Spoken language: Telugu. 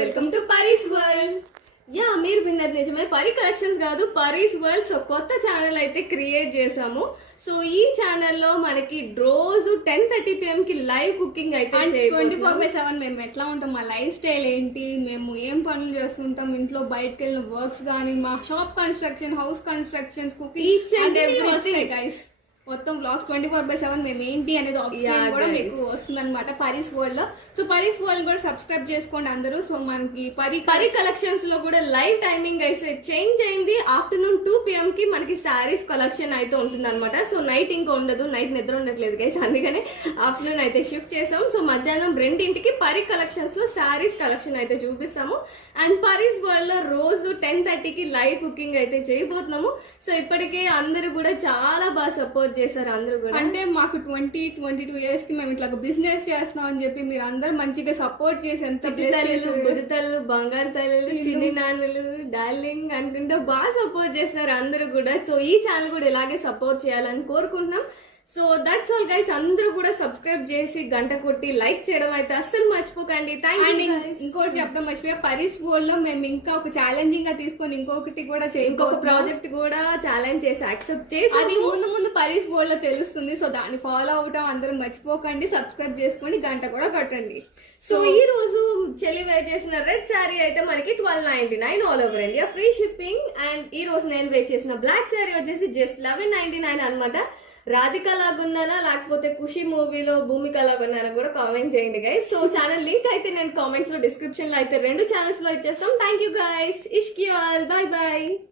Welcome to Pari's world. Yeah, మీరు విన్నది నిజమే, పరి కలెక్షన్స్ కాదు, పరీస్ వరల్డ్. సో కొత్త ఛానల్ అయితే క్రియేట్ చేసాము. సో ఈ ఛానల్లో మనకి రోజు 10:30 PM కి లైవ్ కుకింగ్ అయితే 24/7 మేము ఎట్లా ఉంటాం, మా లైఫ్ స్టైల్ ఏంటి, మేము ఏం పనులు చేస్తుంటాం, ఇంట్లో బయటకు వెళ్ళిన వర్క్స్ కానీ, మా shop construction, house constructions, cooking, each and everything guys. మొత్తం బ్లాగ్స్ 24/7 మేము ఏంటి అనేది ఆప్షన్ కూడా మీకు వస్తుంది అనమాట పరీస్ వరల్డ్ లో. సో పరీస్ వరల్డ్ కూడా సబ్స్క్రైబ్ చేసుకోండి అందరూ. సో మనకి పరి కలెక్షన్స్ లో కూడా లైవ్ టైమింగ్ అయితే చేంజ్ అయింది. ఆఫ్టర్నూన్ 2 PM కి మనకి శారీస్ కలెక్షన్ అయితే ఉంటుంది అనమాట. సో నైట్ ఇంకా ఉండదు, నైట్ నిద్ర ఉండట్లేదు గైస్, అందుకనే ఆఫ్టర్నూన్ అయితే షిఫ్ట్ చేసాం. సో మధ్యాహ్నం 2ంటికి పరి కలెక్షన్స్ లో శారీస్ కలెక్షన్ అయితే చూపిస్తాము. అండ్ పరీస్ వరల్డ్ లో రోజు 10:30కి లైవ్ కుకింగ్ అయితే చేయబోతున్నాము. సో ఇప్పటికే అందరూ కూడా చాలా బాగా సపోర్ట్ చేశారు అందరూ కూడా. అంటే మాకు 22 years కి మేము ఇట్లా బిజినెస్ చేస్తున్నాం అని చెప్పి మీరు అందరు మంచిగా సపోర్ట్ చేసి, ఎంత తల్లులు, బుడతలు, బంగారు తల్లులు, చిన్ని నాన్నలు, డార్లింగ్ అనుకుంటా బాగా సపోర్ట్ చేస్తున్నారు అందరూ కూడా. సో ఈ ఛానల్ కూడా ఇలాగే సపోర్ట్ చేయాలని కోరుకుంటున్నాం. సో దట్స్ ఆల్ గైస్, అందరూ కూడా సబ్స్క్రైబ్ చేసి గంట కొట్టి లైక్ చేయడం అయితే అస్సలు మర్చిపోకండి. ఇంకోటి చెప్తాం మర్చిపోయా, పరీస్ వరల్డ్ లో మేము ఇంకా ఒక ఛాలెంజింగ్ గా తీసుకొని ఇంకొకటి కూడా ఇంకొక ప్రాజెక్ట్ కూడా ఛాలెంజ్ చేసి యాక్సెప్ట్ చేసి, అది ముందు పరీస్ వరల్డ్ లో తెలుస్తుంది. సో దాన్ని ఫాలో అవటం అందరూ మర్చిపోకండి, సబ్స్క్రైబ్ చేసుకొని గంట కూడా కొట్టండి. సో ఈ రోజు చెల్లి వేర్ చేసిన రెడ్ శారీ అయితే మనకి 1299 all over India, free shipping. And ఈ రోజు నేను వేర్ చేసిన బ్లాక్ శారీ వచ్చేసి జస్ట్ 1199 అనమాట. రాధిక లాగున్నానా లేకపోతే ఖుషి మూవీలో భూమిక లాగున్నానా కూడా కామెంట్ చేయండి గైస్. సో ఛానల్ లింక్ అయితే నేను కామెంట్స్ లో, డిస్క్రిప్షన్ లో అయితే 2 ఛానల్స్ లో ఇచ్చేస్తాం. Thank you guys, Ishq you all, by by.